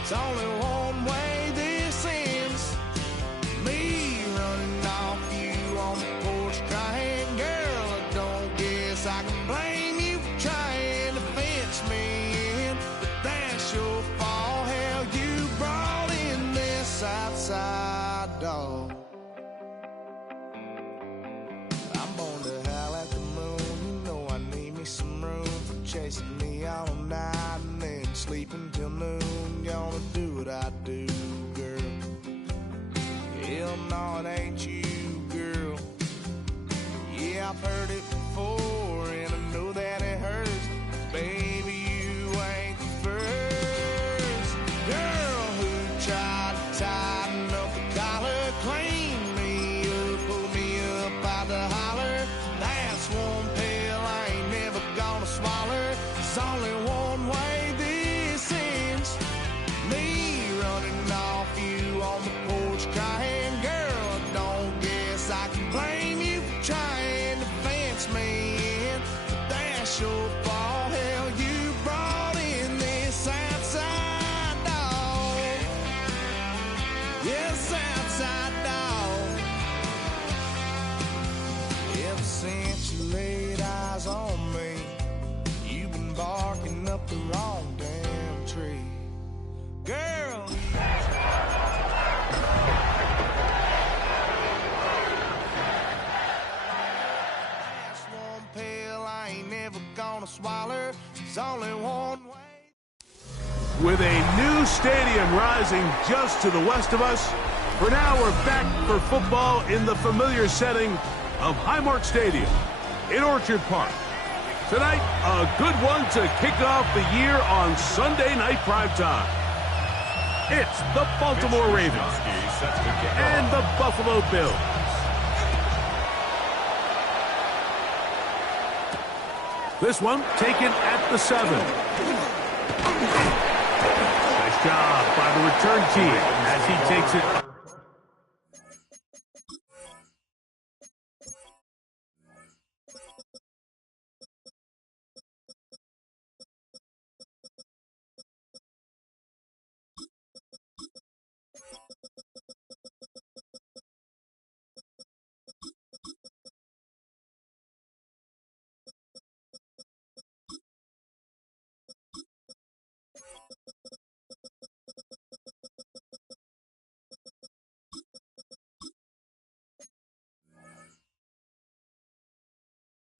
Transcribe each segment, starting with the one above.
It's only one way this ends. Me running off you on the porch crying. Girl, I don't guess I can blame you for trying to fence me in. But that's your fault. Hell, you brought in this outside dog. I'm born to howl at the moon. You know I need me some room for chasing me all night and then sleeping till noon. Gonna do what I do, girl. Hell no, it ain't you, girl. Yeah, I've heard it before, and I know that it hurts. Baby, you ain't the first girl who tried to tighten up the collar, clean me up, pull me up out the holler. That's one pill I ain't never gonna swallow. It's only one way this ends. Me running off you on the porch crying. Girl, I don't guess I can blame you for trying to fence me in. But that's your fault. Hell, you brought in this outside dog. Yes, outside dog. Ever since you laid eyes on me, you've been barking up the wrong damn tree. Girl, that's one pill I ain't never gonna swallow. It's only one way. With a new stadium rising just to the west of us, for now we're back for football in the familiar setting of Highmark Stadium in Orchard Park. Tonight, a good one to kick off the year on Sunday night primetime. It's the Baltimore Ravens and the Buffalo Bills. This one taken at the 7. Nice job by the return team as he takes it.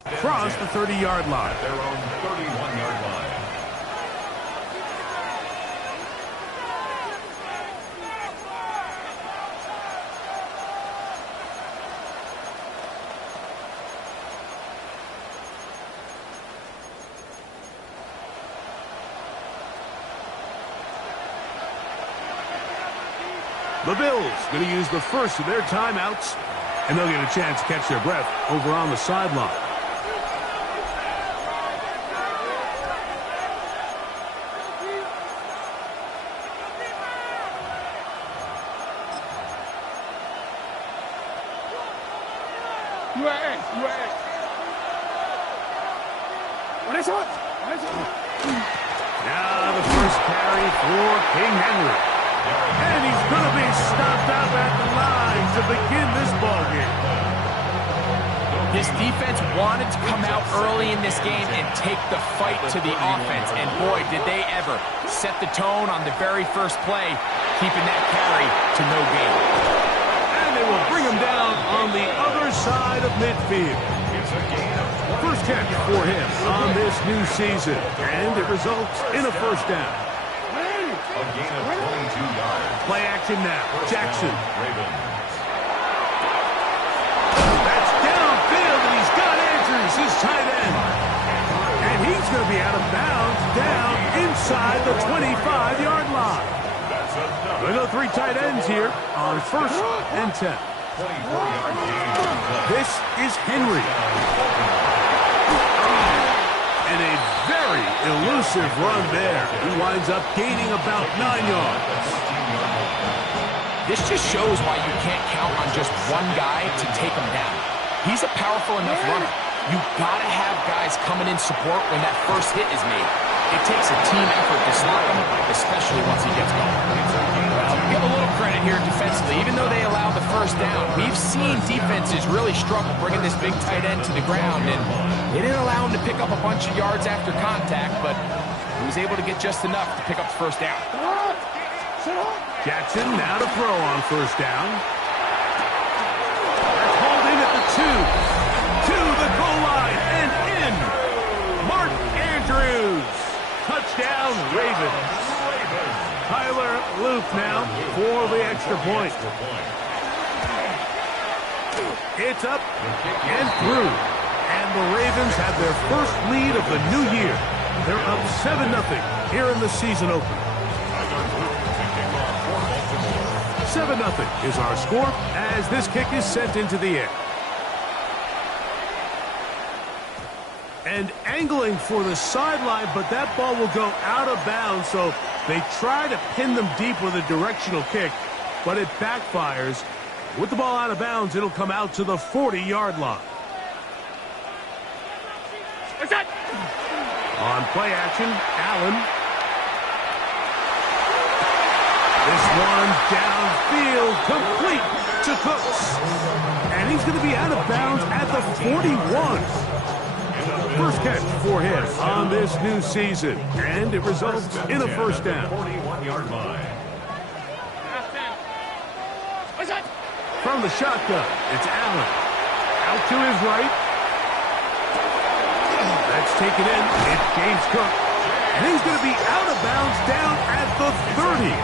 Across the 30-yard line. Their own 31-yard line. The Bills going to use the first of their timeouts, and they'll get a chance to catch their breath over on the sideline. Now the first carry for King Henry. And he's going to be stopped out at the line to begin this ballgame. This defense wanted to come out early in this game and take the fight to the offense. And boy, did they ever set the tone on the very first play, keeping that carry to no gain. And they will bring him down on the other side of midfield. First catch for him on this new season, and it results in a first down. A gain of 22 yards. Play action now. Jackson. Ravens. That's downfield, and he's got Andrews, his tight end. And he's going to be out of bounds down inside the 25-yard line. That's enough. We go 3 tight ends here on first and 10. 24-yard gain. This is Henry. And a very elusive run there. He winds up gaining about 9 yards. This just shows why you can't count on just one guy to take him down. He's a powerful enough runner. You've got to have guys coming in support when that first hit is made. it takes a team effort to stop him, especially once he gets going. Well, give a little credit here defensively. Even though they allowed the first down, we've seen defenses really struggle bringing this big tight end to the ground, and they didn't allow him to pick up a bunch of yards after contact, but he was able to get just enough to pick up the first down. Jackson now to throw on first down. That's hauled in at the 2. To the goal line and in. Mark Andrews. Touchdown, Ravens. Tyler Luke now for the extra point. It's up and through. And the Ravens have their first lead of the new year. They're up 7-0 here in the season opener. 7-0 is our score as this kick is sent into the air. And angling for the sideline, but that ball will go out of bounds, so they try to pin them deep with a directional kick, but it backfires. With the ball out of bounds, it'll come out to the 40-yard line. On play action, Allen. This one downfield, complete to Cooks. And he's going to be out of bounds at the 41. First catch for him on this new season. And it results in a first down. 41-yard line. From the shotgun, it's Allen. Out to his right. That's taken in. It's James Cook. And he's going to be out of bounds down at the 30.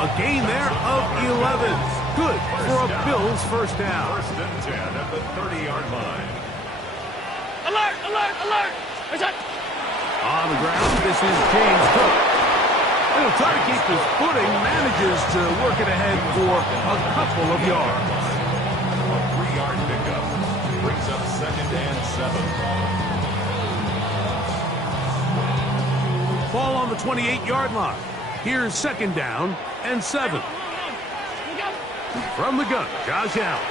A gain there of 11. Good for a Bills first down. First and 10 at the 30-yard line. Alert, alert, alert! On the ground, this is James Cook. He'll try to keep his footing, manages to work it ahead for a couple of yards. A 3-yard pickup brings up 2nd and 7. Ball on the 28-yard line. Here's 2nd down and 7. From the gun, Josh Allen.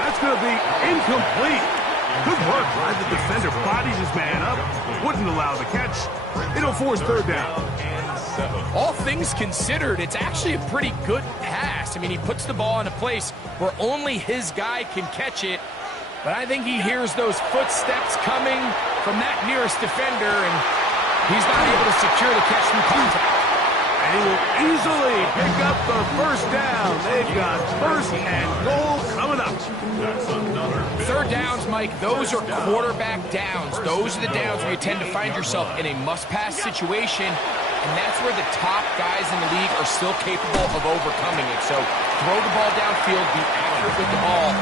That's going to be incomplete. Good work by the defender. Bodies his man up. Wouldn't allow the catch. It'll force 3rd down. All things considered, it's actually a pretty good pass. I mean, he puts the ball in a place where only his guy can catch it. But I think he hears those footsteps coming from that nearest defender, and he's not able to secure the catch from contact. And he will easily pick up the first down. They've got 1st and goal coming up. That's another 3rd downs, Mike, those are quarterback downs. Those are the downs where you tend to find yourself in a must-pass situation, and that's where the top guys in the league are still capable of overcoming it. So throw the ball downfield, be accurate with the ball.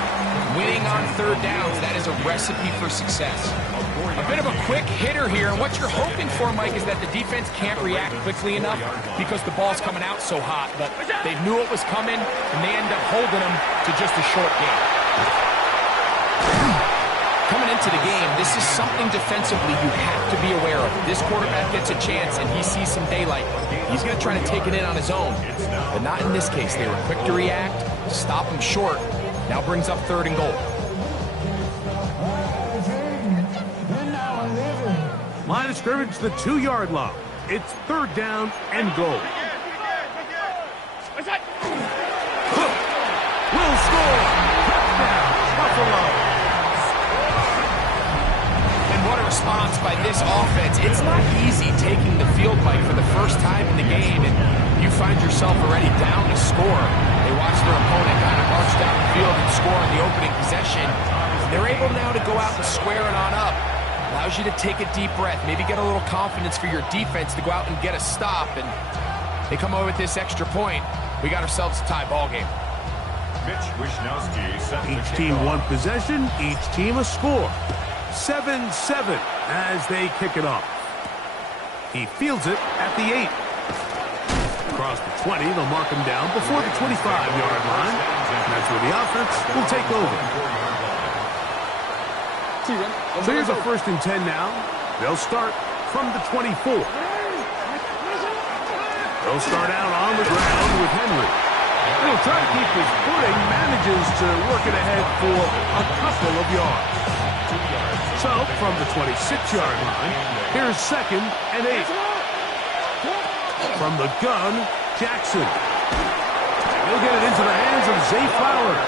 Winning on 3rd downs, that is a recipe for success. A bit of a quick hitter here, and what you're hoping for, Mike, is that the defense can't react quickly enough because the ball's coming out so hot, but they knew it was coming, and they end up holding them to just a short game. Coming into the game, this is something defensively you have to be aware of. This quarterback gets a chance and he sees some daylight. He's going to try to take it in on his own, but not in this case. They were quick to react, stop him short. Now brings up 3rd and goal. Line of scrimmage, the 2-yard line. It's 3rd down and goal. Cook will score. Touchdown, Buffalo. And what a response by this offense. It's not easy taking the field, Mike, for the first time in the game, and you find yourself already down to score. They watch their opponent kind of march down the field and score in the opening possession. They're able now to go out and square it on up. Allows you to take a deep breath, maybe get a little confidence for your defense to go out and get a stop, and they come away with this extra point. We got ourselves a tie ball game. Mitch Wishnowsky set the Each team kickoff. one possession, each team a score. 7-7 as they kick it off. He fields it at the 8. Across the 20, they'll mark him down before the 25-yard line. And that's where the offense will take over. So here's a 1st and 10 now. They'll start from the 24. They'll start out on the ground with Henry. He'll try to keep his footing, manages to work it ahead for a couple of yards. 2 yards. So, from the 26-yard line, here's 2nd and 8. From the gun, Jackson. He'll get it into the hands of Zay Flowers.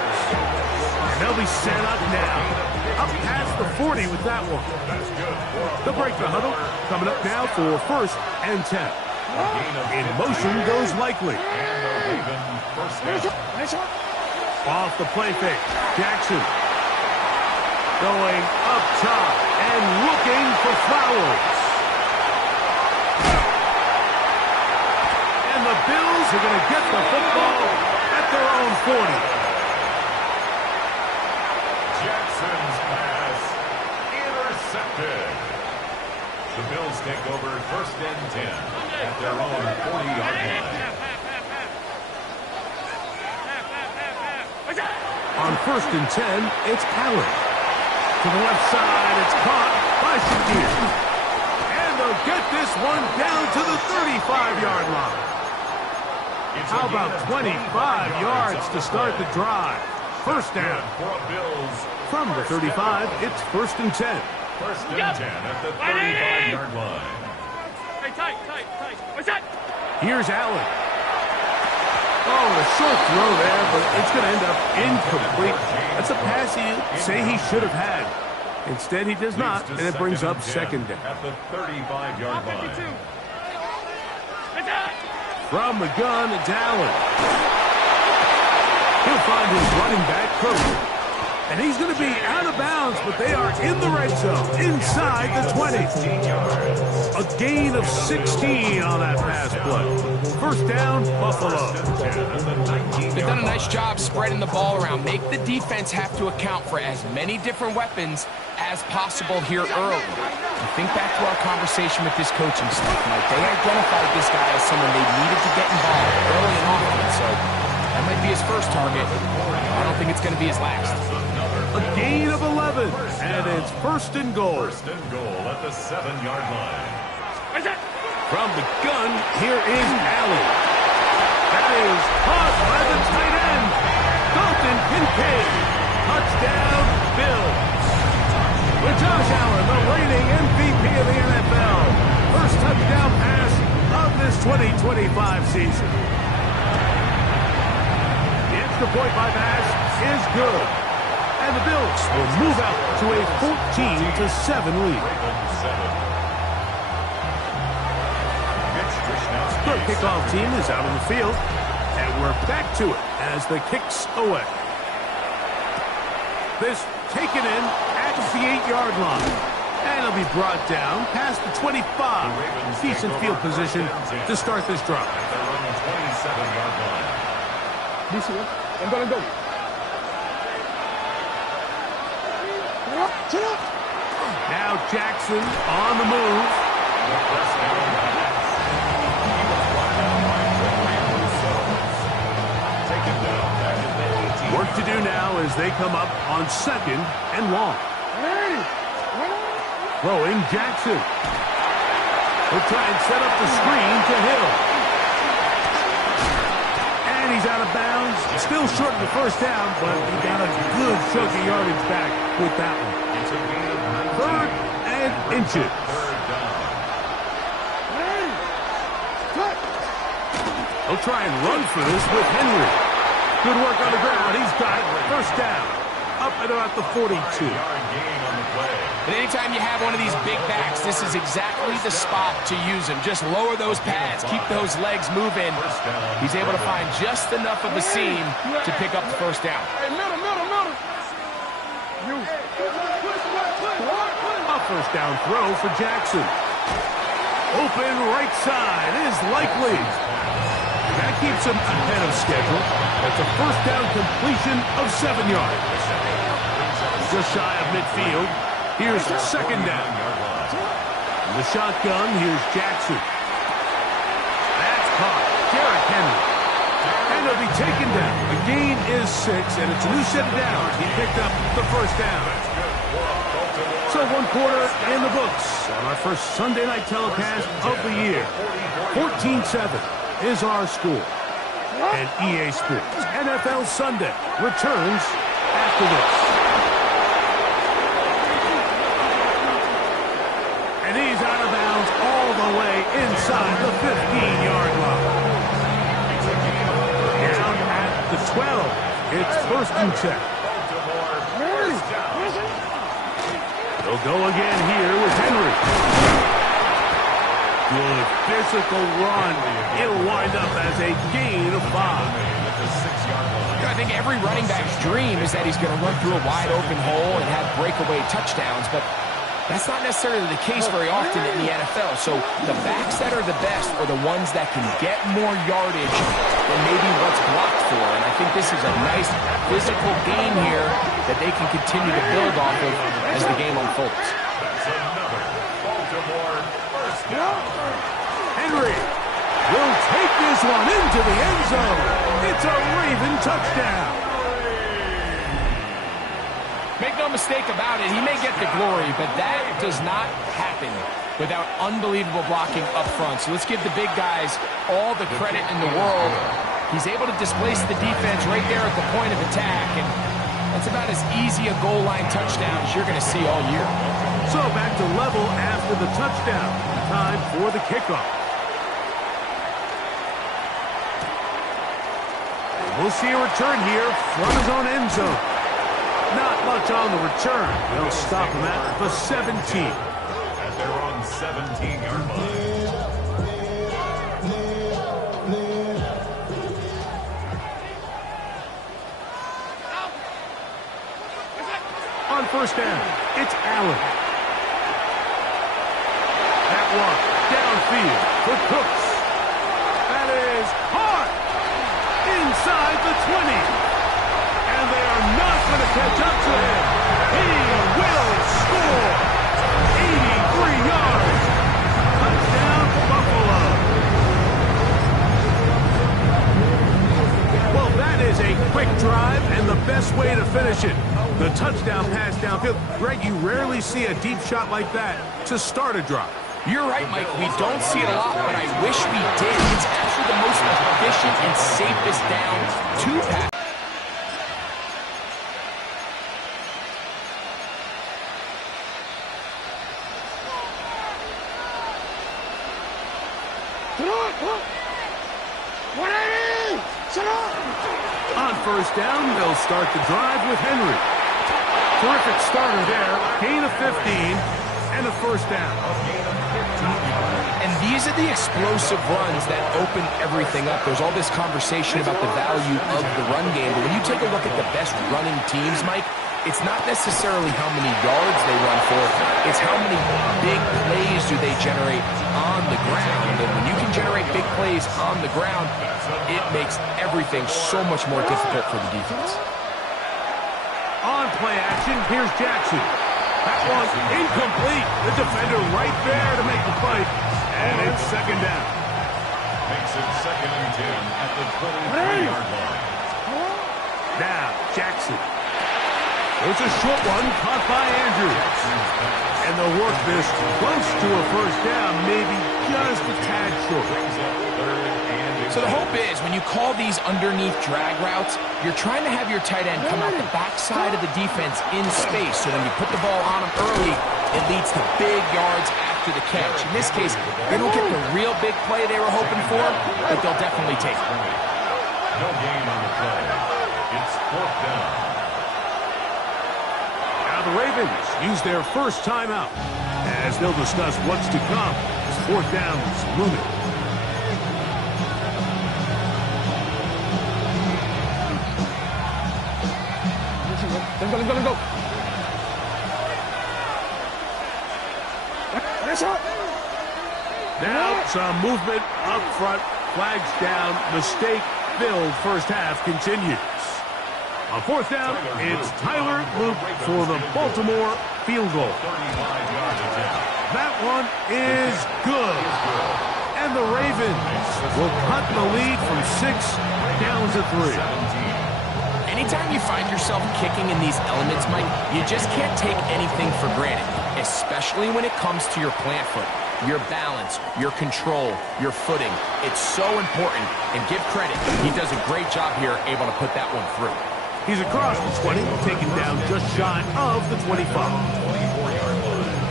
And they'll be set up now. Up past the 40 with that one. They'll break the huddle. Coming up now for 1st and 10. In motion goes Likely. Off the play fake. Jackson. Going up top and looking for Flowers. And the Bills are going to get the football at their own 40. Jackson's pass intercepted. The Bills take over 1st and 10 at their own 40-yard line. On 1st and 10, it's Allen. To the left side, it's caught by Shakir. And they'll get this one down to the 35-yard line. How about 25 yards to start the drive? 1st down. From the 35, it's 1st and 10. 1st and 10 at the 35-yard line. Tight. What's that? Here's Allen. Oh, a short throw there, but it's going to end up incomplete. That's a pass he'd say he should have had. Instead, he does not, and it brings up 2nd down. At the 35-yard line. From the gun, it's Allen. He'll find his running back, Kirk. And he's going to be out of bounds, but they are in the red zone, inside the 20. A gain of 16 on that pass play. 1st down, Buffalo. They've done a nice job spreading the ball around. Make the defense have to account for as many different weapons as possible here early. And think back to our conversation with this coaching staff, Mike. They identified this guy as someone they needed to get involved early and often. So that might be his first target. I don't think it's going to be his last. A gain of 11, and it's 1st and goal. 1st and goal at the 7-yard line. From the gun, here is Allen. That is caught by the tight end, Dalton Kincaid. Touchdown, Bills. With Josh Allen, the reigning MVP of the NFL. First touchdown pass of this 2025 season. The extra point by Bass is good. And the Bills will move out to a 14-7 lead. The kickoff team is out on the field, and we're back to it as the kicks away. This taken in at the 8-yard line, and it'll be brought down past the 25. Decent field position to start this drive. I'm gonna go. Now Jackson on the move. Work to do now as they come up on 2nd and long. Throwing Jackson. He'll try and set up the screen to Hill. And he's out of bounds. Still short of the 1st down, but he got a good chunk of yardage back with that one. 3rd and inches. He'll try and run for this with Henry. Good work on the ground. He's got it. 1st down. Up at about the 42. But anytime you have one of these big backs, this is exactly the spot to use him. Just lower those pads. Keep those legs moving. He's able to find just enough of the seam to pick up the 1st down. A 1st down throw for Jackson. Open right side is Likely. That keeps him ahead of schedule. That's a 1st down completion of 7 yards. Just shy of midfield. Here's 2nd down. In the shotgun, here's Jackson. That's caught. Derrick Henry. And he'll be taken down. The gain is 6, and it's a new set of downs. He picked up the 1st down. So 1 quarter in the books on our first Sunday night telecast of the year. 14-7 is our score. And EA Sports NFL Sunday returns after this. inside the 15-yard line. Down at the 12. It's 1st and 10. They'll go again here with Henry. Good physical run. It'll wind up as a gain of 5. I think every running back's dream is that he's going to run through a wide open hole and have breakaway touchdowns, but that's not necessarily the case very often in the NFL. So the backs that are the best are the ones that can get more yardage than maybe what's blocked for. And I think this is a nice physical gain here that they can continue to build off of as the game unfolds. That's another Baltimore first down. Henry will take this one into the end zone. It's a Raven touchdown. Make no mistake about it, he may get the glory, but that does not happen without unbelievable blocking up front. So let's give the big guys all the credit in the world. He's able to displace the defense right there at the point of attack, and that's about as easy a goal line touchdown as you're going to see all year. So back to level after the touchdown. Time for the kickoff. We'll see a return here from his own end zone. Not much on the return. They'll stop him at the 17. At their own 17-yard line. On 1st down, it's Allen. That one downfield for Cooks. That is hard inside the 20. And they are not going to catch up to him. He will score. 83 yards. Touchdown, Buffalo. Well, that is a quick drive and the best way to finish it. The touchdown pass downfield. Greg, you rarely see a deep shot like that to start a drive. You're right, Mike. We don't see it a lot, but I wish we did. It's actually the most efficient and safest down to pass. On 1st down, they'll start the drive with Henry. Terrific starter there. Gain of 15 and a 1st down. And these are the explosive runs that open everything up. There's all this conversation about the value of the run game, but when you take a look at the best running teams, Mike, it's not necessarily how many yards they run for, it's how many big plays do they generate on the ground. And when you can generate big plays on the ground, it makes everything so much more difficult for the defense. On play action, here's Jackson. That one's incomplete. The defender right there to make the play. And it's 2nd down. Makes it 2nd and 10 at the 23-yard line. Now, Jackson. There's a short one caught by Andrews. And they'll work this close to a 1st down, maybe just a tad short. So the hope is when you call these underneath drag routes, you're trying to have your tight end come out the backside of the defense in space. So when you put the ball on him early, it leads to big yards after the catch. In this case, they don't get the real big play they were hoping for, but they'll definitely take it. No gain on the play. It's 4th down. Now the Ravens use their first timeout as they'll discuss what's to come as 4th down is looming. Let him go. Now some movement up front. Flags down. Mistake-filled 1st half continues. On 4th down, it's Tyler Luke for the Baltimore field goal. 35 yards attempt. That one is good. And the Ravens will cut the lead from 6 down to 3. Anytime you find yourself kicking in these elements, Mike, you just can't take anything for granted, especially when it comes to your plant foot, your balance, your control, your footing. It's so important, and give credit. He does a great job here, able to put that one through. He's across the 20, taken down just shy of the 25. 24-yard line.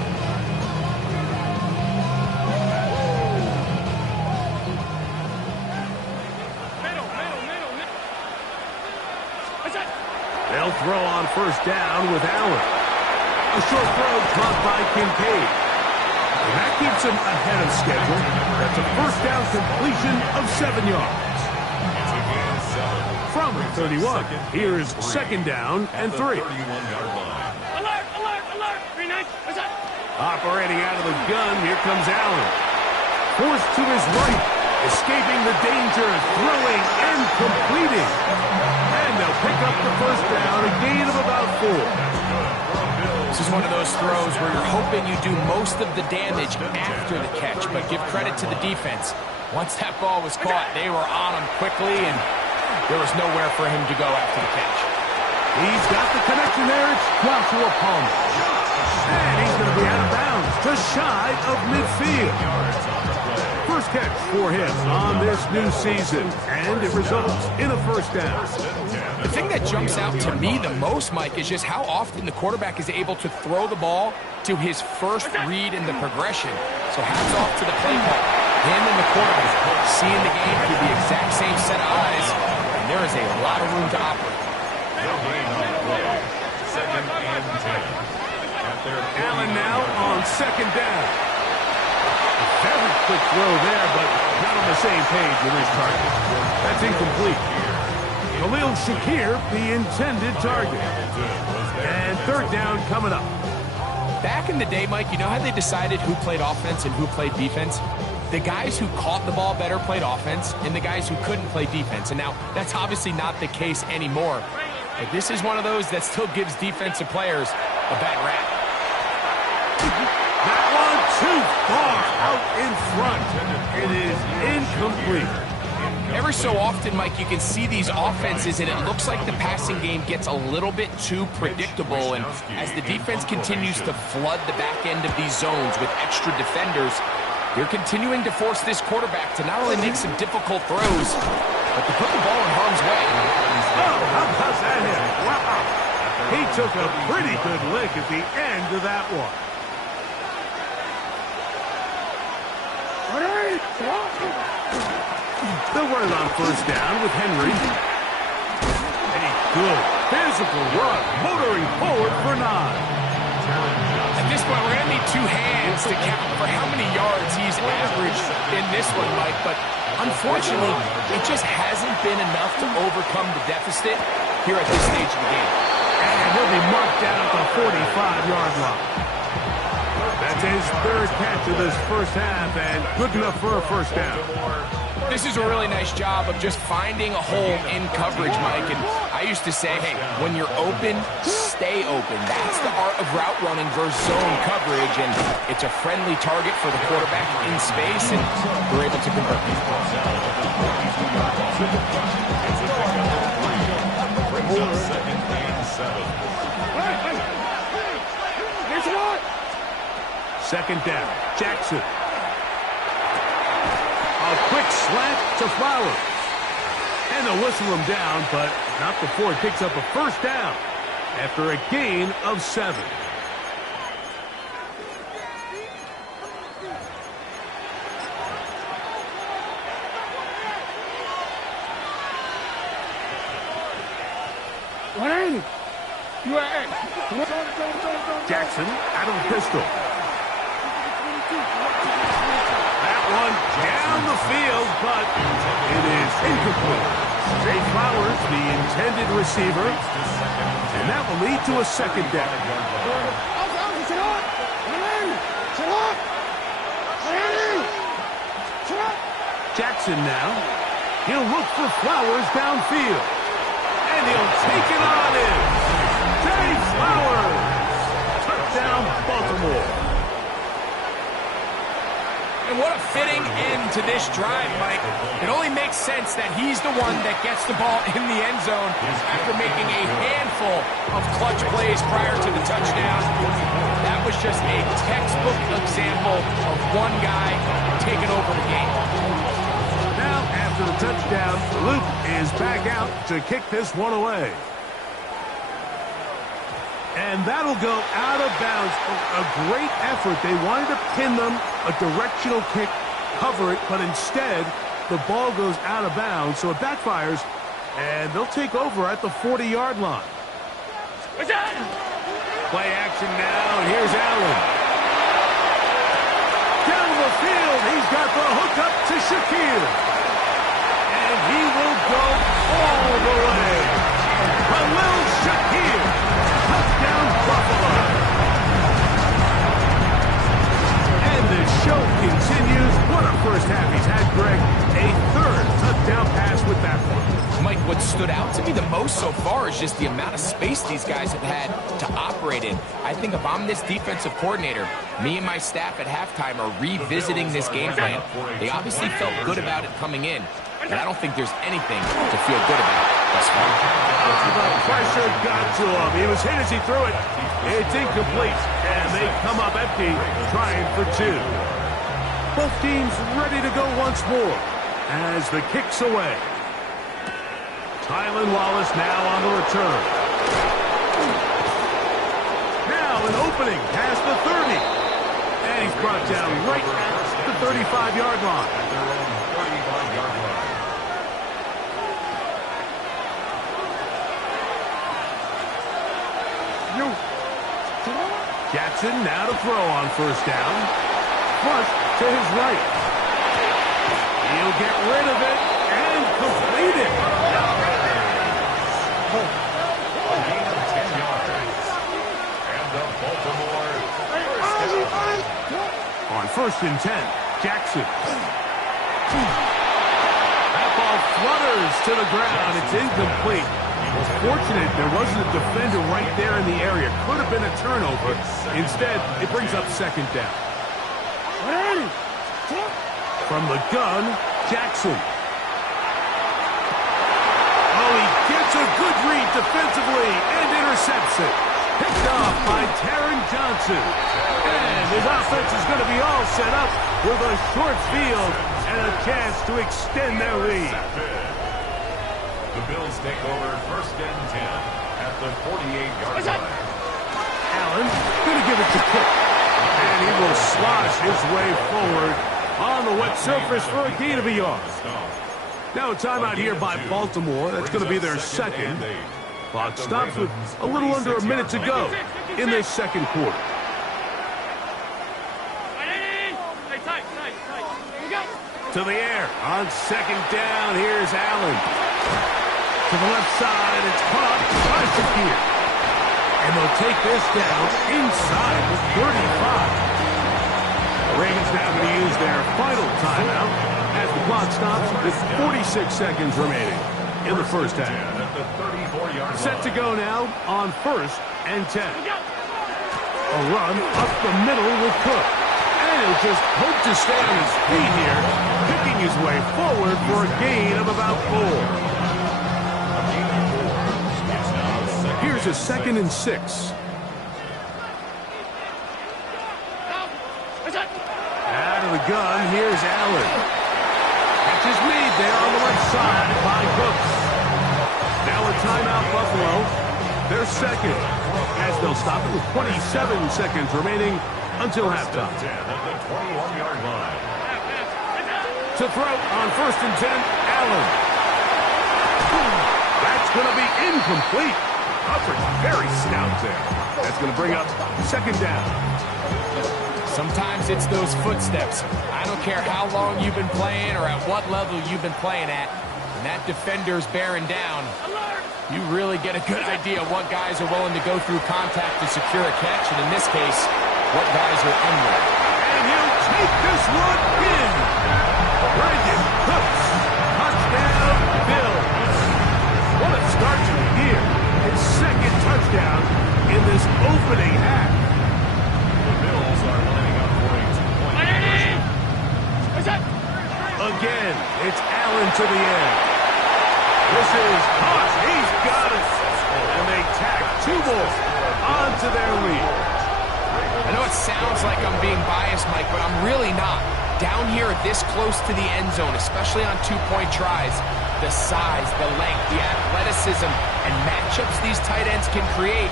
They'll throw on first down with Allen. A short throw caught by Kincaid. And that keeps him ahead of schedule. That's a first down completion of 7 yards. From the 31, here's second down and 3. Alert, alert, alert! 3-9, what's up? Operating out of the gun, here comes Allen. Forced to his right, escaping the danger, throwing and completing. And they'll pick up the first down, a gain of about 4. This is one of those throws where you're hoping you do most of the damage after the catch, but give credit to the defense. Once that ball was caught, they were on him quickly, and there was nowhere for him to go after the catch. He's got the connection there. It's Joshua Palmer. And he's going to be out of bounds, just shy of midfield. First catch for him on this new season, and it results in a first down. The thing that jumps out to me the most, Mike, is just how often the quarterback is able to throw the ball to his first read in the progression. So hats off to the play call. Him and the quarterback seeing the game through the exact same set of eyes, and there is a lot of room to operate. Second and 10. Allen now on second down. Very quick throw there, but not on the same page with his target. That's incomplete. Khalil Shakir, the intended target. And third down coming up. Back in the day, Mike, you know how they decided who played offense and who played defense? The guys who caught the ball better played offense, and the guys who couldn't play defense. And now, that's obviously not the case anymore. But this is one of those that still gives defensive players a bad rap. That one too far out in front. It is incomplete. Every so often, Mike, you can see these offenses, and it looks like the passing game gets a little bit too predictable. And as the defense continues to flood the back end of these zones with extra defenders, they're continuing to force this quarterback to not only make some difficult throws, but to put the ball in harm's way. Oh, how about that hit? Wow. He took a pretty good lick at the end of that one. They'll run it on first down with Henry. A good physical run, motoring forward for 9. At this point, we're going to need 2 hands to count for how many yards he's averaged in this one, Mike. But unfortunately, it just hasn't been enough to overcome the deficit here at this stage of the game. And he'll be marked down at the 45-yard line. That's his third catch of this first half, and good enough for a first down. This is a really nice job of just finding a hole in coverage, Mike. And I used to say, hey, when you're open, stay open. That's the art of route running versus zone coverage. And it's a friendly target for the quarterback in space, and we're able to convert. Second and 7. Second down, Jackson. A quick slant to Flowers. And they'll whistle him down, but not before he picks up a first down after a gain of 7. Jackson out of the pistol. That one down the field, but it is incomplete. Zay Flowers, the intended receiver, and that will lead to a second down. Jackson now. He'll look for Flowers downfield. And he'll take it on in. Zay Flowers. Touchdown, Baltimore. And what a fitting end to this drive, Mike. It only makes sense that he's the one that gets the ball in the end zone after making a handful of clutch plays prior to the touchdown. That was just a textbook example of one guy taking over the game. Now, after the touchdown, Luke is back out to kick this one away. And that'll go out of bounds. A great effort. They wanted to pin them, a directional kick, cover it, but instead, the ball goes out of bounds, so it backfires, and they'll take over at the 40-yard line. Play action now, and here's Allen. Down the field, he's got the hook up to Shaquille. And he will go all the way. Khalil Shaquille, touchdown Buffalo. And the show continues. What a first half he's had, Greg. A third touchdown pass with that one. Mike, what stood out to me the most so far is just the amount of space these guys have had to operate in. I think if I'm this defensive coordinator, me and my staff at halftime are revisiting this game plan. They obviously felt good about it coming in, and I don't think there's anything to feel good about thus far. The pressure got to him. He was hit as he threw it. It's incomplete, and they come up empty, trying for two. Both teams ready to go once more as the kick's away. Tylan Wallace now on the return. Now an opening past the 30. And he's brought down right at the 35-yard line. At their own 35-yard line. Jackson now to throw on first down. Flush to his right. He'll get rid of it and complete it. A gain of 10 yards. And the Baltimore first down. On first and 10, Jackson. That ball flutters to the ground. It's incomplete. Fortunate there wasn't a defender right there in the area. Could have been a turnover. Instead, it brings up second down. From the gun, Jackson. Oh, he gets a good read defensively and intercepts it. Picked off by Taron Johnson. And his offense is going to be all set up with a short field and a chance to extend their lead. The Bills take over first and 10 at the 48-yard line. Allen going to give it to Cook. And he will slosh his way forward on the wet surface for a gain of a yard. Now a timeout here by Baltimore. That's going to be their second. Clock stops with a little under a minute to go in this second quarter. To the air on second down. Here's Allen. To the left side, it's caught by Shakir. And they'll take this down inside the 35. The Ravens now going to use their final timeout as the clock stops with 46 seconds remaining in the first half. Set to go now on first and 10. A run up the middle with Cook. And he'll just hope to stay on his feet here, picking his way forward for a gain of about 4. Here's a second and 6. Out of the gun, here's Allen. Catch is made there on the left side by Cooks. Now a timeout, Buffalo. Their second, as they'll stop it with 27 seconds remaining until halftime. To throw on first and 10, Allen. That's going to be incomplete. Coverage very stout there. That's going to bring up second down. Sometimes it's those footsteps. I don't care how long you've been playing or at what level you've been playing at. When that defender's bearing down, you really get a good idea of what guys are willing to go through contact to secure a catch, and in this case, what guys are unwilling. And he'll take this one in. Brandon Cooks. Touchdown, Bills. What a start to the year. His second touchdown in this opening half. The Bills are lining up for a 2-point conversion. Again, it's Allen to the end. This is caught. He's got it. And they tack 2 more onto their lead. I know it sounds like I'm being biased, Mike, but I'm really not. Down here this close to the end zone, especially on 2-point tries, the size, the length, the athleticism, and matchups these tight ends can create,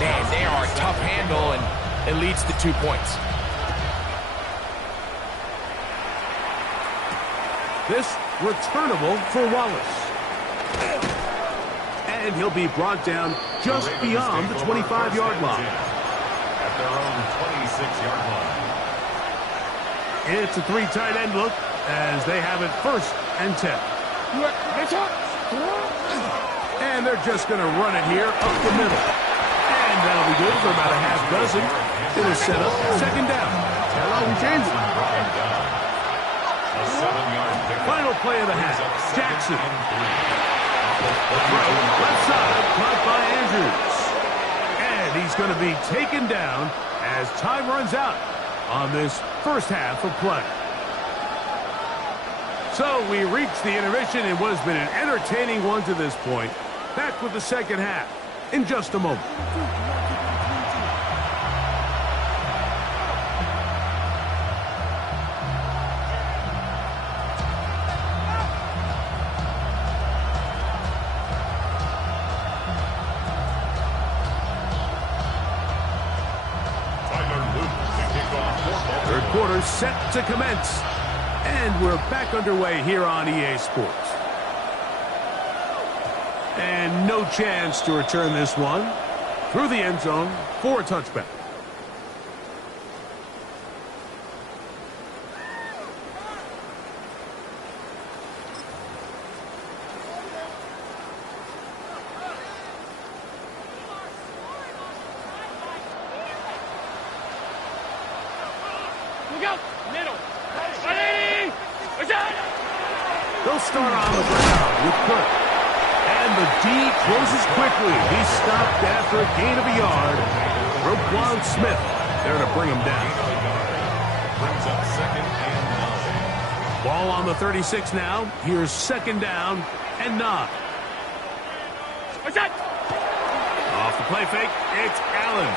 man, they are a tough handle, and it leads to 2 points. This returnable for Wallace. And and he'll be brought down just beyond the 25-yard line. At their own 26-yard line. It's a 3 tight end look as they have it 1st and 10. And they're just going to run it here up the middle. And that'll be good for about a half dozen. It'll set up 2nd down. Hello, we changed it. A 7-yard pickup. Final play of the half. Jackson. Throw left side, caught by Andrews. And he's going to be taken down as time runs out on this first half of play. So we reached the intermission in what has been an entertaining one to this point. Back with the second half in just a moment. Third quarter set to commence. And we're back underway here on EA Sports. And no chance to return this one through the end zone for a touchback. Look out! Middle! They'll start on the ground with Cook. And the D closes quickly. He's stopped after a gain of a yard. Roquan Smith there to bring him down. Brings up 2nd and 9. Ball on the 36 now. Here's 2nd down and 9. What's that? Off the play fake, it's Allen.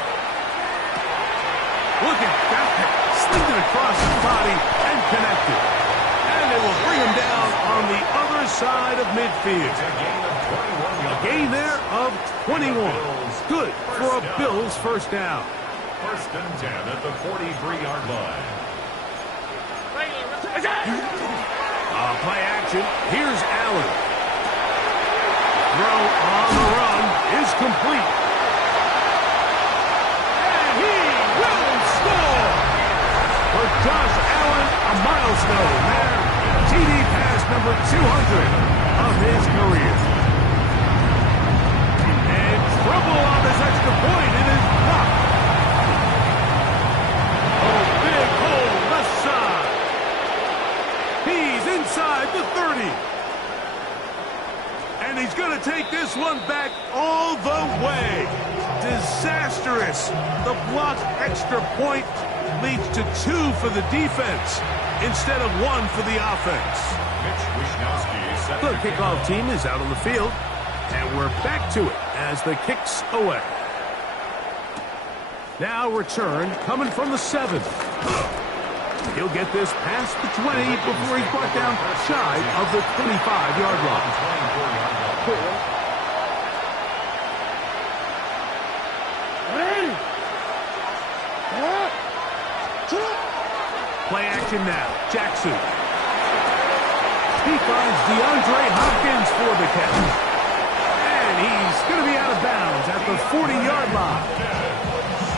Look at that. Slinging across his body and connected. And they will bring him down on the other side of midfield. A gain there of 21. Good for a Bills first down. 1st and 10 at the 43-yard line. Play action. Here's Allen. Throw on the run is complete. And he will score. For Josh Allen, a milestone there. TD pass number 200 of his career. And trouble on this extra point. It is blocked. Oh, big hole left side. He's inside the 30. And he's going to take this one back all the way. Disastrous. The blocked extra point leads to 2 for the defense instead of 1 for the offense. The kickoff team is out on the field, and we're back to it as the kick's away. Now return coming from the 7. He'll get this past the 20 before he's brought down shy of the 25-yard line. Play action now. Jackson. He finds DeAndre Hopkins for the catch. And he's going to be out of bounds at the 40-yard line.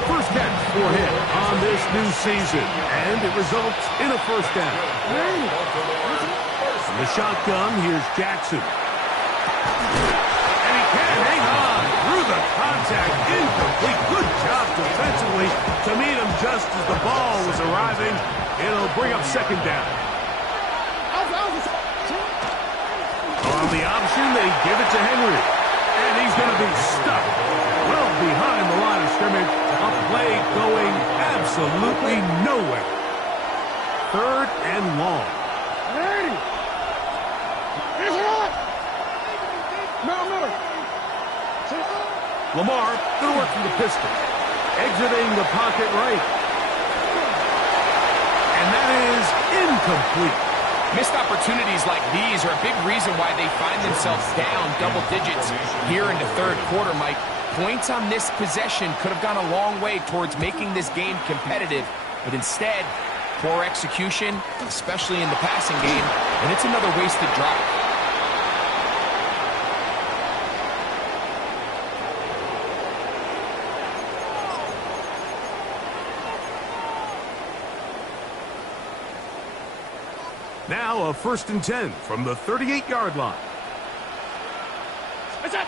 First catch for him on this new season. And it results in a first down. From the shotgun, here's Jackson. And he can hang on through the contact. Incomplete. Good job defensively to meet him just as the ball was arriving. It'll bring up 2nd down. On the option, they give it to Henry. And he's going to be stuck well behind the line of scrimmage. A play going absolutely nowhere. 3rd and long. Lamar going to work from the pistol. Exiting the pocket right. And that is incomplete. Missed opportunities like these are a big reason why they find themselves down double digits here in the 3rd quarter, Mike. Points on this possession could have gone a long way towards making this game competitive, but instead, poor execution, especially in the passing game, and it's another wasted drive. Now a 1st and 10 from the 38-yard line. What's up?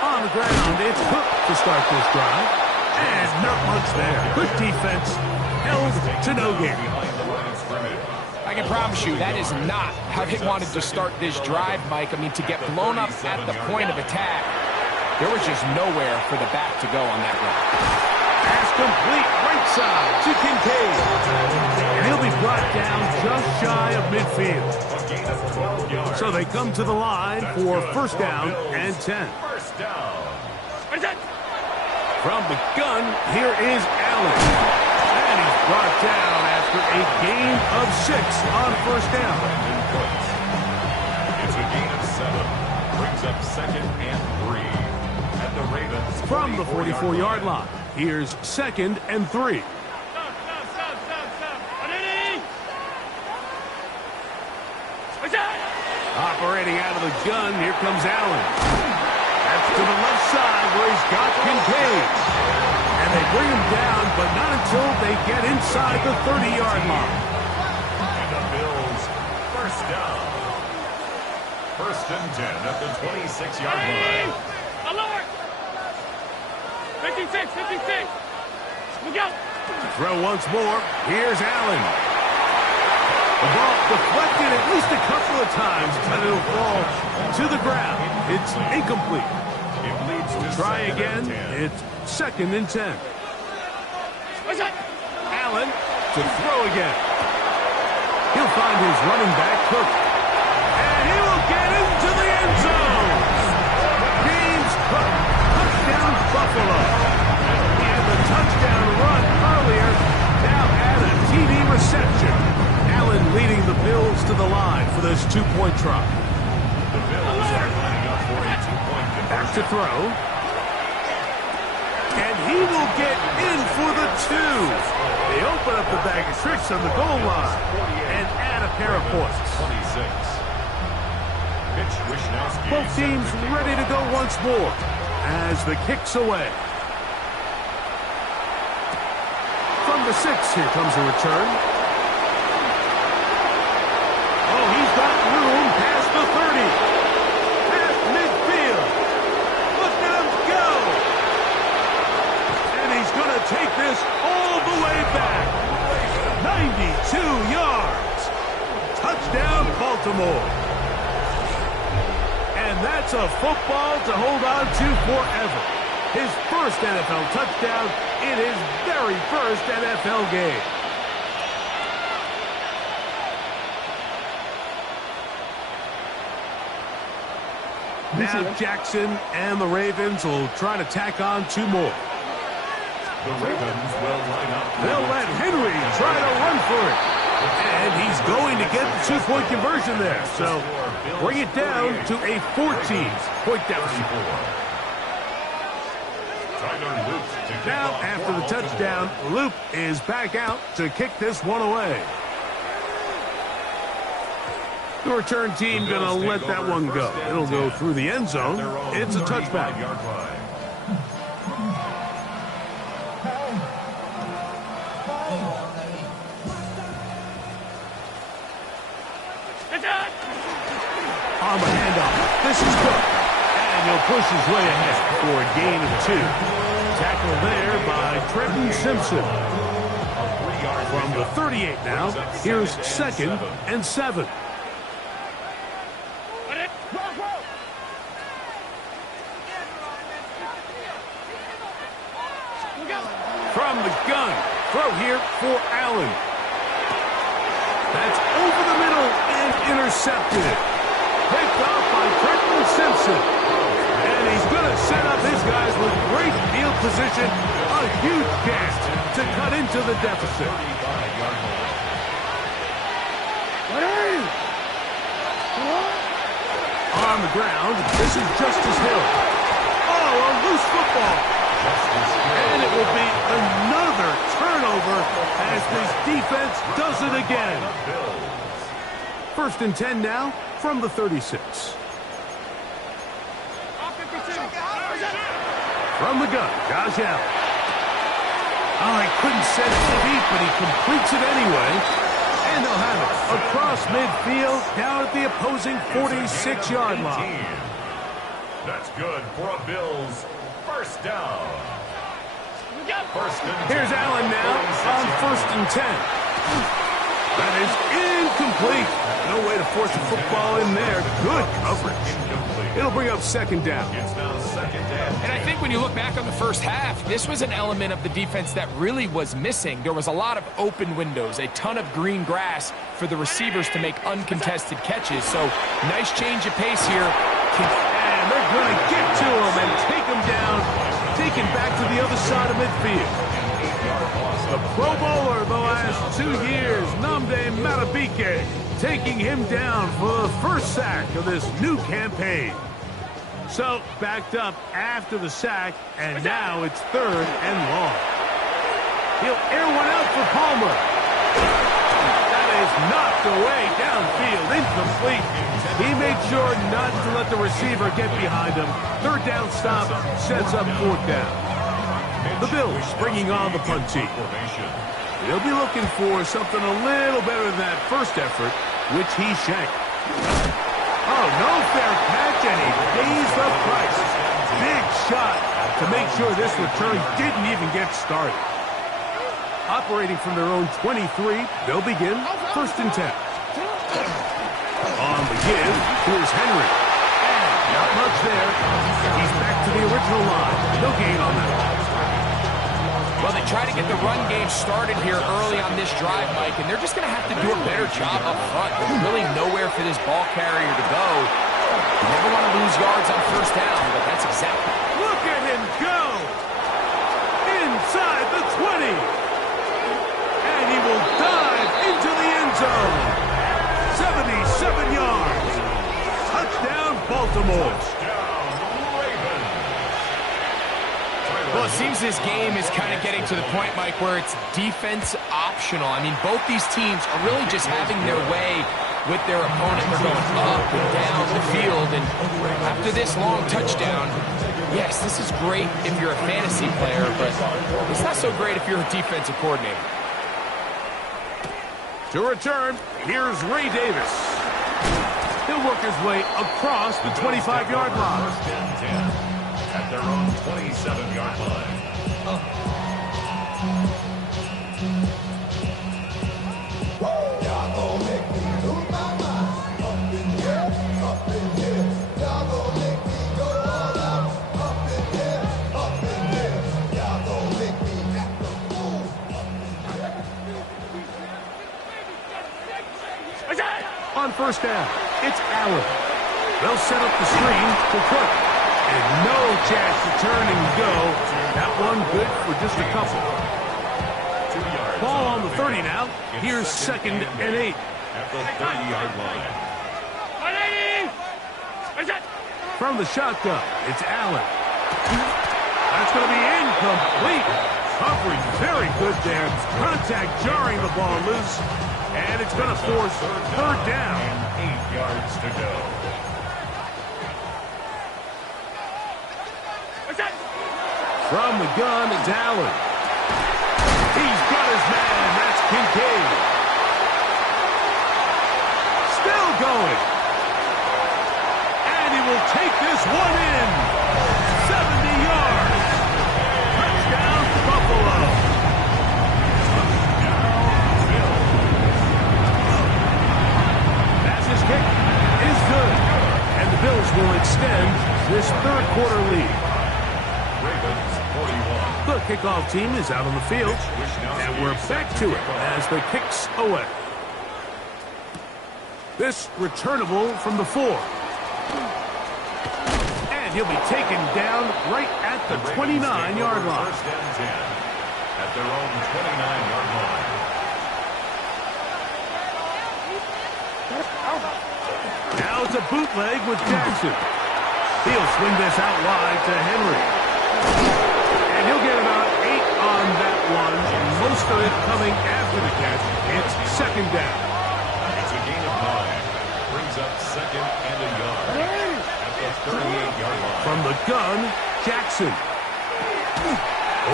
On the ground, it's Cook to start this drive. And not much there. Good defense. Held to no gain. I can promise you that is not how they wanted to start this drive, Mike. I mean, to get blown up at the point of attack, there was just nowhere for the back to go on that run. Pass complete right side to Kincaid. And he'll be brought down just shy of midfield. So they come to the line for 1st down and 10. First down. What's up? From the gun, here is Allen. And he's brought down after a gain of 6 on 1st down. It's a gain of 7. Brings up 2nd and 3. At the Ravens. From the 44-yard line, here's 2nd and 3. Stop. Ready? What's up? Operating out of the gun, here comes Allen. That's to the left side where he's got Kincaid. And they bring him down, but not until they get inside the 30-yard line. And the Bills, 1st down. 1st and 10 at the 26-yard line. Alert! 56. Look out! Throw once more. Here's Allen. The ball deflected at least a couple of times, but it'll fall to the ground. It's incomplete. It leads to Try 2nd again. and 10. It's 2nd and 10. What's up? Allen to throw again. He'll find his running back, Cook. And he will get into the end zone. James Cook, touchdown Buffalo. He had the touchdown run earlier. Now add a TD reception. Allen leading the Bills to the line for this 2-point try. The Bills are lining up for a 2-point conversion. Back to throw. And he will get in for the 2. They open up the bag of tricks on the goal line and add a pair of points. 26. Mitch Wishnowsky. Both teams ready to go once more as the kick's away. From the 6, here comes a return. Oh, he's got room past the 30. Past midfield. Look at him go. And he's going to take this all the way back. 92 yards. Touchdown, Baltimore. And that's a football to hold on to forever. His first NFL touchdown in his very first NFL game. Now Jackson and the Ravens will try to tack on 2 more. The Ravens will line up. They'll let Henry try to run for it. And he's going to get the 2-point conversion there. So bring it down to a 14-point deficit. Now, after the touchdown, Luke is back out to kick this one away. The return team going to let that one go. It'll go through the end zone. It's a touchback. On the handoff, this is Cook. And he'll push his way ahead for a gain of 2. Tackle there by Trenton Simpson. From the 38 now, here's 2nd and 7. From the gun, throw here for Allen. That's over the middle and intercepted. Picked off by Trenton Simpson. And he's going to set up his guys with great field position. A huge catch to cut into the deficit. On the ground, this is Justice Hill. Oh, a loose football. And it will be another turnover as this defense does it again. 1st and 10 now from the 36. From the gun, Josh Allen. Oh, he couldn't set it deep, but he completes it anyway. And they'll have it across midfield, down at the opposing 46-yard line. That's good for a Bills first down. First and 10. Here's Allen now on 1st and 10. That is incomplete. No way to force the football in there. Good coverage. It'll bring up 2nd down. It's now 2nd down. And I think when you look back on the first half, this was an element of the defense that really was missing. There was a lot of open windows, a ton of green grass for the receivers to make uncontested catches. So nice change of pace here. And they're going to get to him and take him down, take him back to the other side of midfield. The Pro Bowler the last 2 years, Nnamdi Madubuike, taking him down for the first sack of this new campaign. So, backed up after the sack, and now it's 3rd and long. He'll air one out for Palmer. That is knocked away downfield, incomplete. He made sure not to let the receiver get behind him. 3rd down stop sets up 4th down. The Bills bringing on the punt team. He'll be looking for something a little better than that first effort, which he shanked. Oh, no fair catch, and he pays the price. Big shot to make sure this return didn't even get started. Operating from their own 23, they'll begin 1st and 10. On the give, here's Henry. And not much there. He's back to the original line. No gain on that. Well, they try to get the run game started here early on this drive, Mike, and they're just going to have to do a better job up front. There's really nowhere for this ball carrier to go. You never want to lose yards on 1st down, but that's exactly. Look at him go! Inside the 20! And he will dive into the end zone. 77 yards. Touchdown, Baltimore. Well, it seems this game is kind of getting to the point, Mike, where it's defense optional. I mean, both these teams are really just having their way with their opponent. They're going up and down the field, and after this long touchdown, yes, this is great if you're a fantasy player, but it's not so great if you're a defensive coordinator. To return, here's Ray Davis. He'll work his way across the 25-yard line. First and 10. At their own 27-yard line. On 1st down, it's Allen. They'll set up the screen to Cook. And no chance to turn and go. That one good for just a couple. 2 yards. Ball on the 30 now. Here's 2nd and 8. At the 30-yard line. From the shotgun, it's Allen. That's going to be incomplete. Coverage very good there. Contact jarring the ball loose. And it's going to force 3rd down. And 8 yards to go. From the gun, it's Allen. He's got his man. That's Kincaid. Still going. And he will take this one in. 70 yards. Touchdown, Buffalo. That's his kick. Is good. And the Bills will extend this 3rd quarter lead. Ravens 41. The kickoff team is out on the field, and we're back to it as the kicks away. This returnable from the 4. And he'll be taken down right at the 29-yard line. First and 10 at their own 29-yard line. Now it's a bootleg with Jackson. He'll swing this out wide to Henry. And he'll get about 8 on that one, most of it coming after the catch. It's 2nd down. It's a gain of 9. Brings up 2nd and a yard. At the 38-yard line. From the gun, Jackson.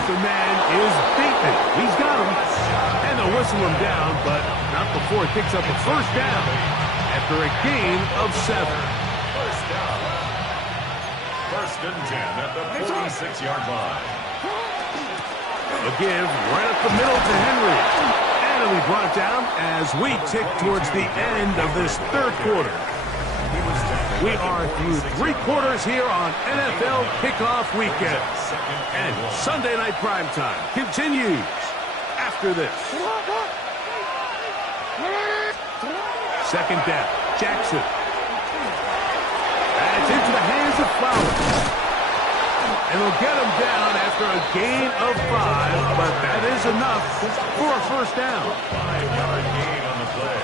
Open man is Bateman. He's got him. And they'll whistle him down, but Not before it picks up a first down after a gain of 7. First down. First and 10 at the 46-yard line. A give right up the middle to Henry. And it'll be brought down as we tick towards the end of this third quarter. We are through 3 quarters here on NFL Kickoff Weekend. And Sunday Night Primetime continues after this. Second down, Jackson. And it's into the hands of Flowers. And they'll get him down after a gain of 5, but that is enough for a first down. 5-yard gain on the play.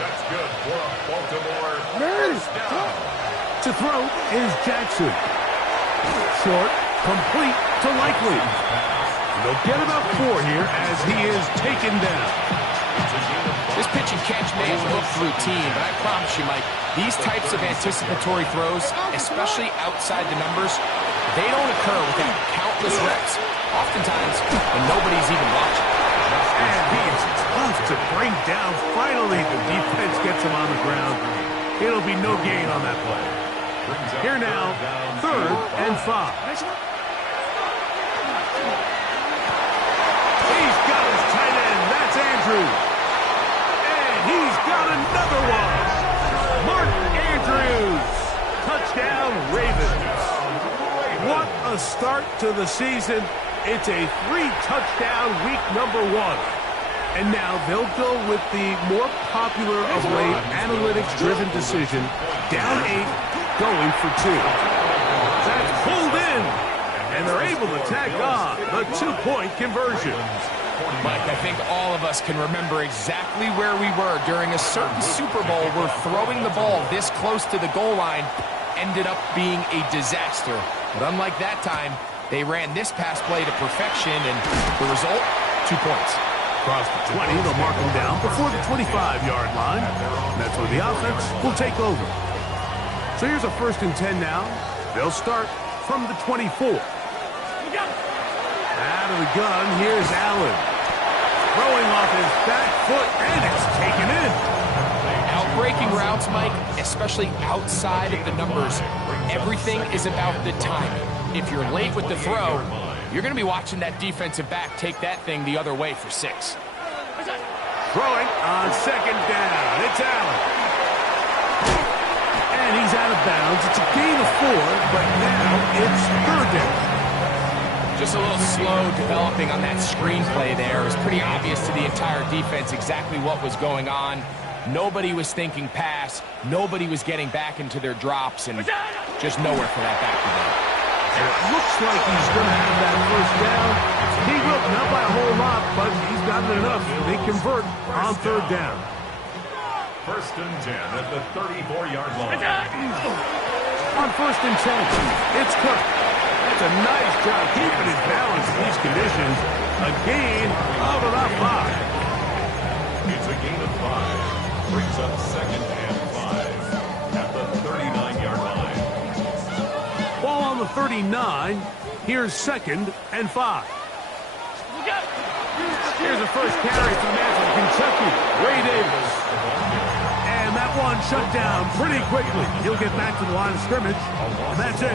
That's good for a Baltimore first down. To throw is Jackson. Short, complete to Likely. They'll get about 4 here as he is taken down. This pitch and catch may have looked routine, but I promise you, Mike, these types of anticipatory throws, especially outside the numbers, they don't occur without countless reps, oftentimes when nobody's even watching. And he is tough to bring down. Finally, the defense gets him on the ground. It'll be no gain on that play. Here now, 3rd and 5. He's got his tight end. That's Andrews. And he's got another one. Mark Andrews. Touchdown, Ravens. What a start to the season. It's a 3-touchdown week number 1. And now they'll go with the more popular of late analytics-driven decision. Down 8, going for 2. That's pulled in. And they're able to tack on the 2-point conversion. Mike, I think all of us can remember exactly where we were during a certain Super Bowl where throwing the ball this close to the goal line ended up being a disaster. But unlike that time, they ran this pass play to perfection, and the result, 2 points. Across the 20, they'll mark him down before the 25-yard line. And that's where the offense will take over. So here's a 1st and 10 now. They'll start from the 24. Out of the gun, here's Allen. Throwing off his back foot, and it's taken in. Outbreaking routes, Mike, especially outside of the numbers, everything is about the timing. If you're late with the throw, you're going to be watching that defensive back take that thing the other way for 6. Throwing on 2nd down. It's Allen. And he's out of bounds. It's a gain of 4, but now it's 3rd down. Just a little slow developing on that screenplay there. It was pretty obvious to the entire defense exactly what was going on. Nobody was thinking pass. Nobody was getting back into their drops, and just nowhere for that back to go. And it looks like he's going to have that first down. He will, not by a whole lot, but he's gotten enough. They convert on 3rd down. 1st and 10 at the 34-yard line. On 1st and 10, it's Cook. That's a nice job keeping his balance in these conditions. A gain of about 5. It's a gain of 5. Brings up 2nd and 5 at the 39-yard line. Ball on the 39. Here's 2nd and 5. Here's the first carry from the man from Kentucky, Ray Davis. And that one shut down pretty quickly. He'll get back to the line of scrimmage, and that's it.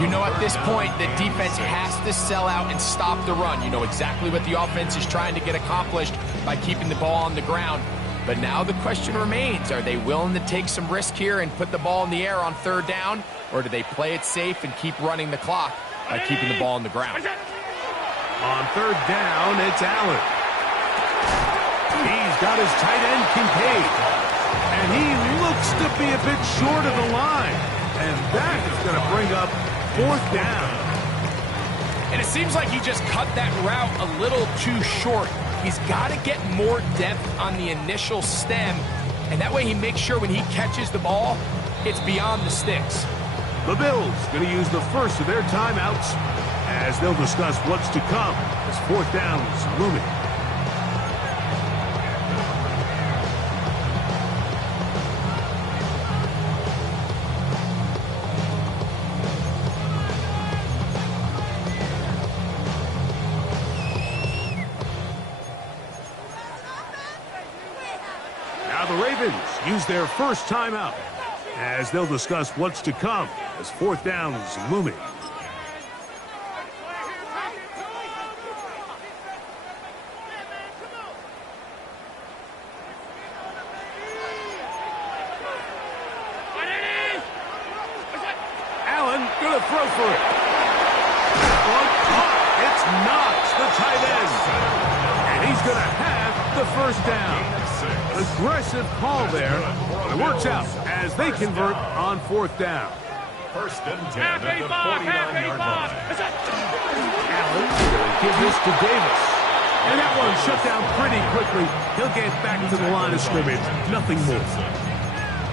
You know, at this point, the defense has to sell out and stop the run. You know exactly what the offense is trying to get accomplished by keeping the ball on the ground. But now the question remains, are they willing to take some risk here and put the ball in the air on 3rd down, or do they play it safe and keep running the clock by keeping the ball on the ground? On 3rd down, it's Allen. He's got his tight end, Kincaid. And he looks to be a bit short of the line. And that is going to bring up 4th down. And it seems like he just cut that route a little too short. He's got to get more depth on the initial stem, and that way he makes sure when he catches the ball, it's beyond the sticks. The Bills going to use the first of their timeouts as they'll discuss what's to come as 4th down is looming. Now the Ravens use their first timeout as they'll discuss what's to come as fourth down is looming. Allen gonna throw for it. One caught. It's Knox, the tight end. And he's gonna have the first down. Aggressive call there. It works out as they convert on fourth down. First and 10 at the 49-yard line. Allen gonna give this to Davis. And that one shut down pretty quickly. He'll get back to the line of scrimmage. Nothing more.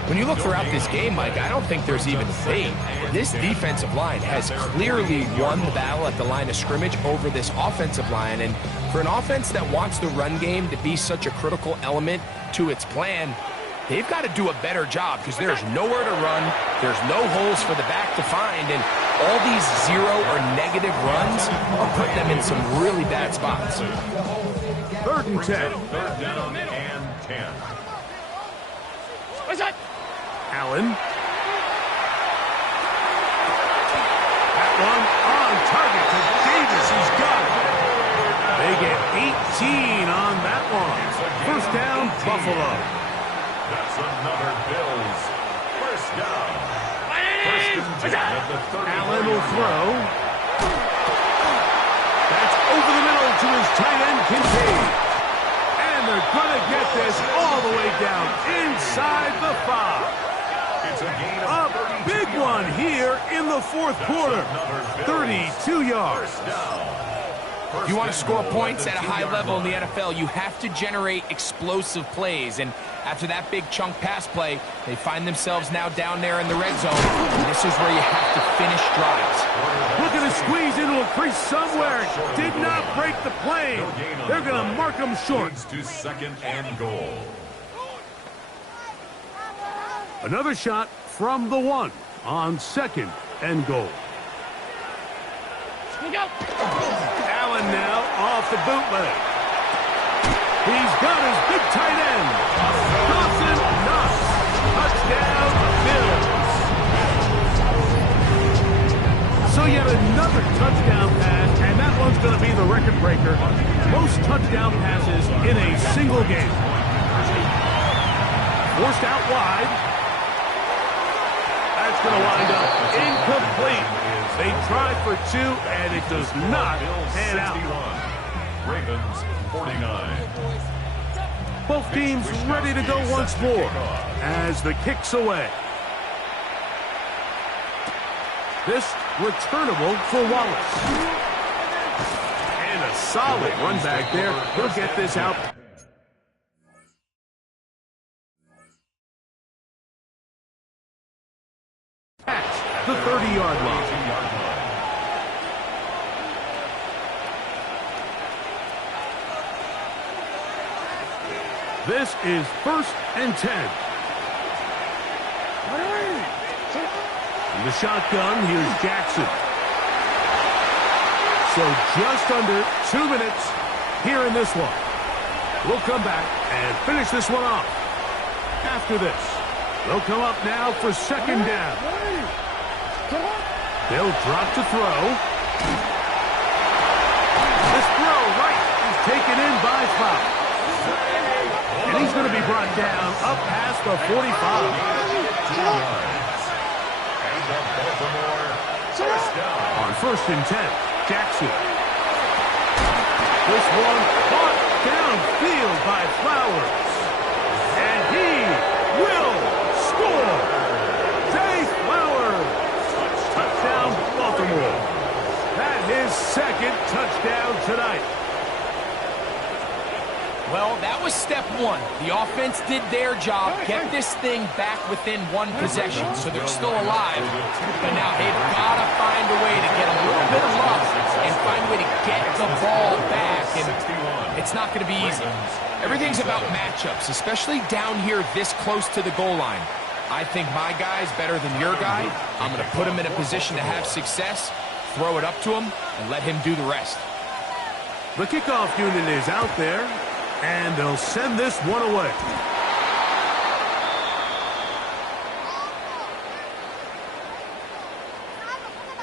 When you look throughout this game, Mike, I don't think there's even debate. This defensive line has clearly won the battle at the line of scrimmage over this offensive line. And for an offense that wants the run game to be such a critical element to its plan, they've got to do a better job because there's nowhere to run. There's no holes for the back to find. And all these zero or negative runs are putting them in some really bad spots. 3rd and 10. Third down and 10. What's that? Allen. That one on target to Davis. He's got it. They get 18 on that one. First down, Buffalo. That's another Bills. First down. First and 10 at the 30. Allen will throw. That's over the middle to his tight end, Kincaid. And they're going to get this all the way down inside the 5. It's a gain A of 32 big one here in the fourth quarter. 32 yards. If you want to score points at a high level in the NFL, you have to generate explosive plays. And after that big chunk pass play, they find themselves now down there in the red zone. And this is where you have to finish drives. Looking to squeeze into a crease somewhere. Did not break the plane. They're going to mark them short. Leads to second and goal. Another shot from the 1 on 2nd and goal. Look out! Allen now off the bootleg. He's got his big tight end. Dawson Knox. Touchdown, Bills. So yet another touchdown pass, and that one's going to be the record breaker. Most touchdown passes in a single game. Forced out wide. That's going to wind up incomplete. They tried for 2, and it does not pan out. Ravens 49. Both teams ready to go once more as the kick's away. This returnable for Wallace. And a solid run back there. He'll get this out. At the 30-yard line. This is 1st and 10. In the shotgun, here's Jackson. So just under 2 minutes here in this one. We'll come back and finish this one off. After this, they'll come up now for 2nd down. They'll drop to throw. This throw right is taken in by Fowl. And he's going to be brought down up past the 45. And the Baltimore first down. On 1st and 10, Jackson. This one caught downfield by Flowers. And he will score. Zay Flowers. Touchdown, Baltimore. That's his 2nd touchdown tonight. Well, that was step 1. The offense did their job, kept this thing back within 1 possession, so they're still alive. But now they've got to find a way to get a little bit of luck and find a way to get the ball back. And it's not going to be easy. Everything's about matchups, especially down here this close to the goal line. I think my guy's better than your guy. I'm going to put him in a position to have success, throw it up to him, and let him do the rest. The kickoff unit is out there, and they'll send this one away.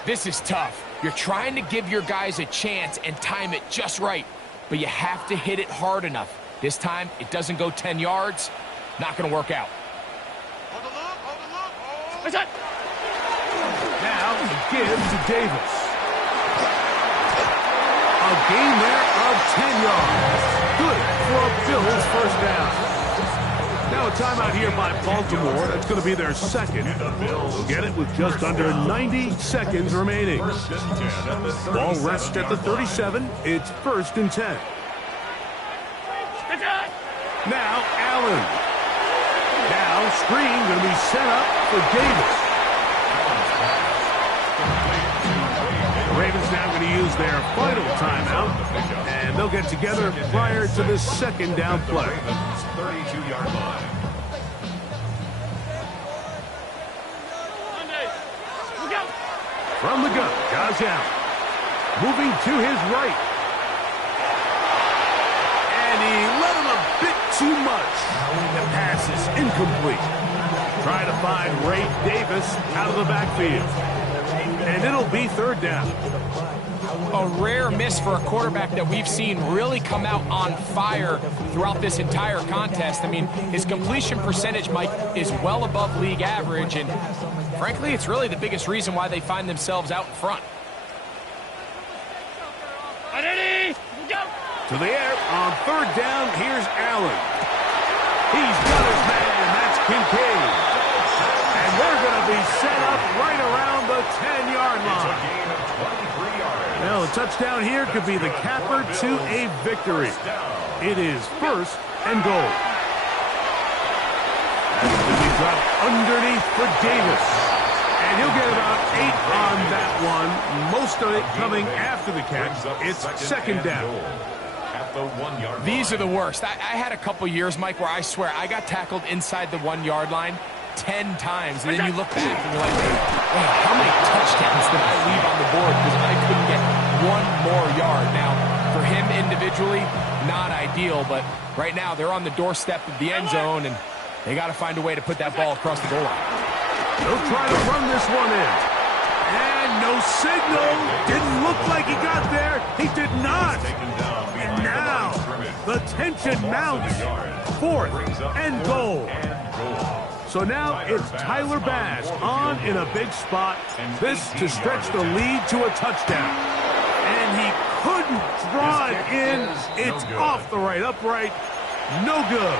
This is tough. You're trying to give your guys a chance and time it just right, but you have to hit it hard enough. This time, it doesn't go 10 yards. Not going to work out. Now he gives to Davis. A gain there of 10 yards. Good for a Bills first down. Now a timeout here by Baltimore. That's going to be their second. They'll get it with just under 90 seconds remaining. Ball rests at the 37. It's 1st and 10. Now Allen. Now screen going to be set up for Davis. The Ravens now going to use their final timeout, and they'll get together prior to this second down play. 32-yard line. From the gun, Josh Allen. Moving to his right. And he let him a bit too much. The pass is incomplete. Trying to find Ray Davis out of the backfield. And it'll be 3rd down. A rare miss for a quarterback that we've seen really come out on fire throughout this entire contest. I mean, his completion percentage, Mike, is well above league average, and frankly, it's really the biggest reason why they find themselves out in front. Ready? Go! To the air on 3rd down, here's Allen. He's got his man, that's Kincaid. And they're going to be set up right around the 10-yard line. Well, a touchdown here could be the capper to a victory. It is 1st and goal. That's going to be dropped underneath for Davis. And he'll get about 8 on that one. Most of it coming after the catch. It's 2nd down. These are the worst. I had a couple years, Mike, where I swear I got tackled inside the 1-yard line 10 times. And then you look back and you're like, wow, how many touchdowns did I leave on the board because I couldn't get 1 more yard? Now, for him individually, not ideal, but right now they're on the doorstep of the end zone, and they got to find a way to put that ball across the goal line. They'll try to run this one in. And no signal. Didn't look like he got there. He did not. And now the tension mounts. 4th and goal. So now it's Tyler Bass on in a big spot. This to stretch the lead to a touchdown. And he couldn't draw it in. It's off the right upright. No good.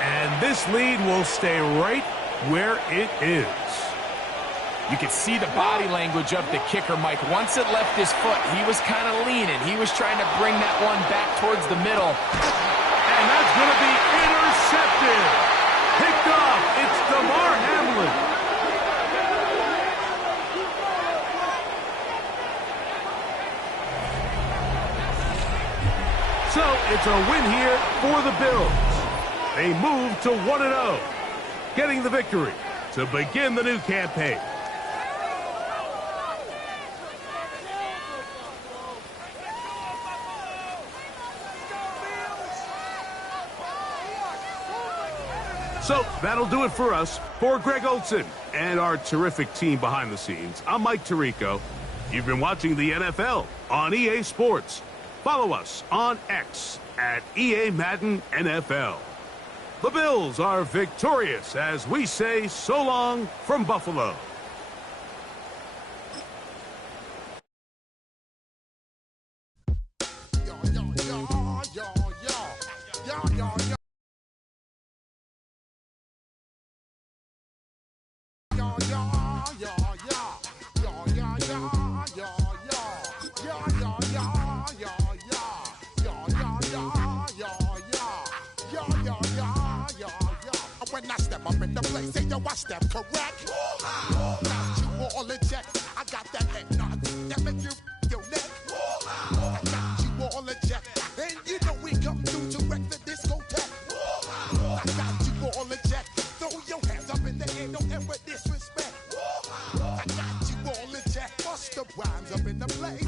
And this lead will stay right where it is. You could see the body language of the kicker, Mike. Once it left his foot, he was kind of leaning. He was trying to bring that one back towards the middle. And that's going to be intercepted. Picked off. It's Damar Hamlin. So it's a win here for the Bills. They move to 1-0, getting the victory to begin the new campaign. So that'll do it for us. For Greg Olson and our terrific team behind the scenes, I'm Mike Tirico. You've been watching the NFL on EA Sports. Follow us on X at EA Madden NFL. The Bills are victorious as we say so long from Buffalo. When I step up in the place, say yo, I step correct. Got you all in check. I got that head nod that make you your neck. I got you all in check, and you know we come through to wreck the discotheque. I got you all in check. Throw your hands up in the air, don't ever disrespect. I got you all in check. Bust the rhymes up in the place.